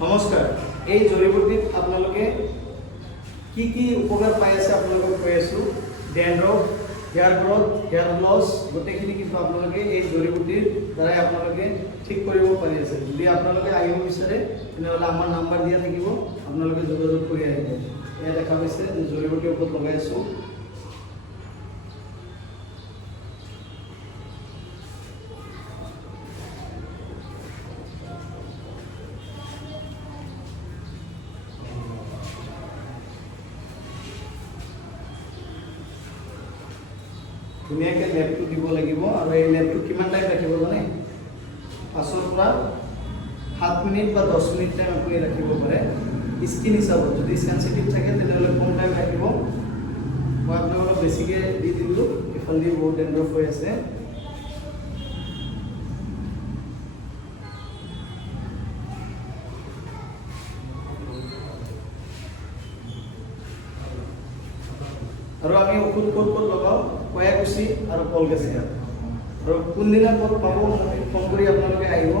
নমস্কাৰ। এই জড়িবুটিত আপোনালোকে কি কি উপকাৰ পাই আছে আপোনালোকক কৈ আছোঁ। ডেন্ড্ৰফ, হেয়াৰ গ্ৰথ, হেয়াৰ লছ গোটেইখিনি কিন্তু আপোনালোকে এই জড়িবুটিৰ দ্বাৰাই আপোনালোকে ঠিক কৰিব পাৰি আছে। যদি আপোনালোকে আহিব বিচাৰে তেনেহ'লে আমাৰ নাম্বাৰ দিয়া থাকিব, আপোনালোকে যোগাযোগ কৰি আহিব। এয়া দেখা পাইছে যে জড়িবুটিৰ ওপৰত লগাই আছোঁ। ধুনীয়াকৈ লেপটো দিব লাগিব আৰু এই লেপটো কিমান টাইম ৰাখিব জানে? 5 পৰা 7 মিনিট বা 10 মিনিট টাইম আপুনি ৰাখিব পাৰে স্কিন হিচাপত। যদি চেঞ্চিটিভ থাকে তেতিয়াহ'লে কম টাইম ৰাখিব। মই আপোনাক অলপ বেছিকৈ দি দিলোঁ, ইফালেদি বহুত ডেন্ড্ৰফ হৈ আছে। আৰু আমি ঔষধ ক'ত ক'ত লগাওঁ? কয়াকুছি আৰু কলগেছিয়া। আৰু কোনদিনা ক'ত পাব মোক ফোন কৰি আপোনালোকে আহিব।